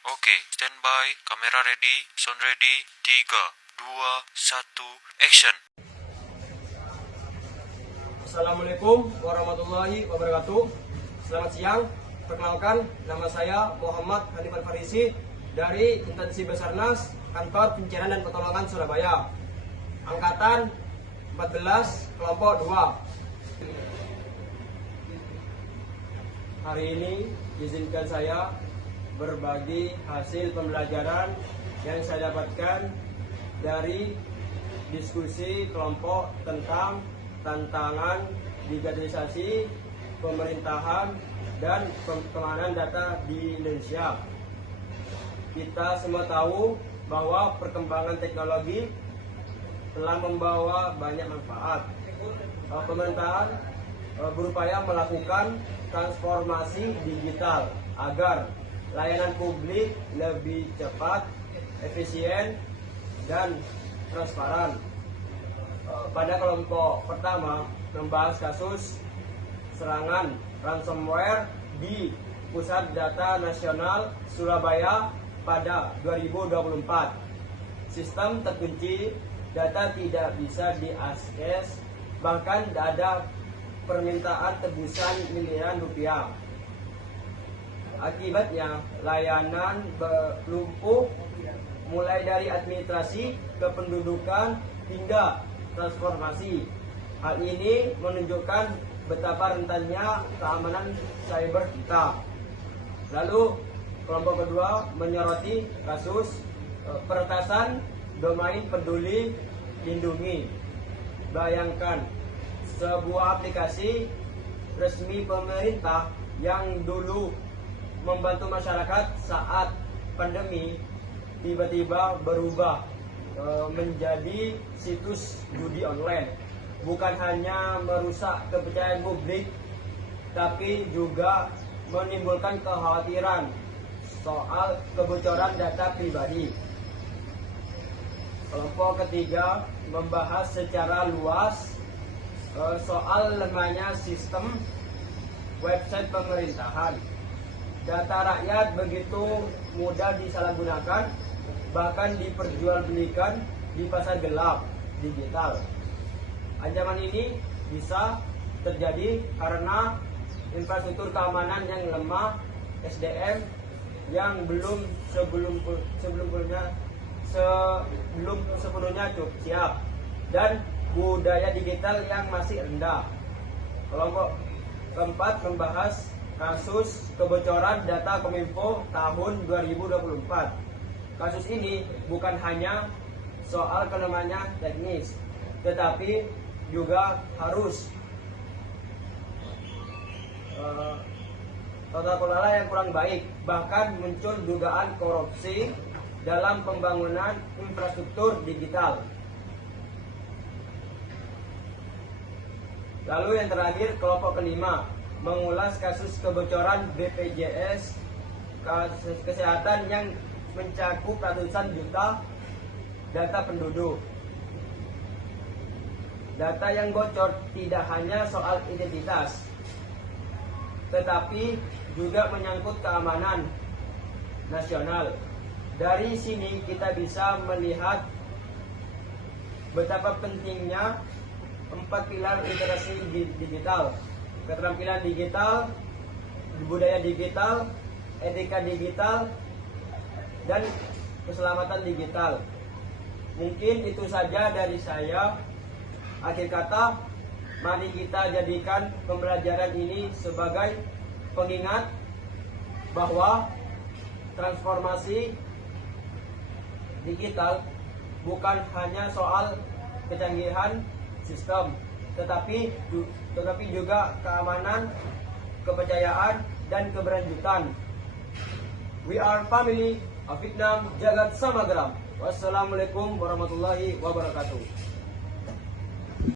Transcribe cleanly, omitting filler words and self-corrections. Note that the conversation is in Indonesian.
Oke, standby, kamera ready, sound ready, 3, 2, 1, action. Assalamualaikum warahmatullahi wabarakatuh. Selamat siang. Perkenalkan, nama saya Muhammad Hanifan Farisi dari Instansi Basarnas Kantor Pencarian dan Pertolongan Surabaya, Angkatan 14 Kelompok 2. Hari ini izinkan saya berbagi hasil pembelajaran yang saya dapatkan dari diskusi kelompok tentang tantangan digitalisasi pemerintahan dan perkembangan data di Indonesia. Kita semua tahu bahwa perkembangan teknologi telah membawa banyak manfaat. Pemerintahan berupaya melakukan transformasi digital agar layanan publik lebih cepat, efisien, dan transparan. Pada kelompok pertama membahas kasus serangan ransomware di Pusat Data Nasional Surabaya pada 2024. Sistem terkunci, data tidak bisa diakses, bahkan ada permintaan tebusan miliaran rupiah. Akibatnya layanan lumpuh mulai dari administrasi, kependudukan hingga transformasi. Hal ini menunjukkan betapa rentannya keamanan cyber kita. Lalu kelompok kedua menyoroti kasus peretasan domain peduli lindungi. Bayangkan sebuah aplikasi resmi pemerintah yang dulu membantu masyarakat saat pandemi tiba-tiba berubah menjadi situs judi online. Bukan hanya merusak kepercayaan publik, tapi juga menimbulkan kekhawatiran soal kebocoran data pribadi. Kelompok ketiga membahas secara luas soal lemahnya sistem website pemerintahan. Data rakyat begitu mudah disalahgunakan, bahkan diperjualbelikan di pasar gelap digital. Ancaman ini bisa terjadi karena infrastruktur keamanan yang lemah, SDM yang belum sepenuhnya cukup siap, dan budaya digital yang masih rendah. Kelompok keempat membahas kasus kebocoran data Kominfo tahun 2024. Kasus ini bukan hanya soal kelemahannya teknis, tetapi juga harus tata kelola yang kurang baik. Bahkan muncul dugaan korupsi dalam pembangunan infrastruktur digital. Lalu yang terakhir, kelompok kelima mengulas kasus kebocoran BPJS kesehatan yang mencakup ratusan juta data penduduk. Data yang bocor tidak hanya soal identitas, tetapi juga menyangkut keamanan nasional. Dari sini kita bisa melihat betapa pentingnya 4 pilar literasi digital: keterampilan digital, budaya digital, etika digital, dan keselamatan digital. Mungkin itu saja dari saya. Akhir kata, mari kita jadikan pembelajaran ini sebagai pengingat bahwa transformasi digital bukan hanya soal kecanggihan sistem, tetapi juga keamanan, kepercayaan, dan keberlanjutan. We are family of Vietnam Jagat Samagram. Wassalamualaikum warahmatullahi wabarakatuh.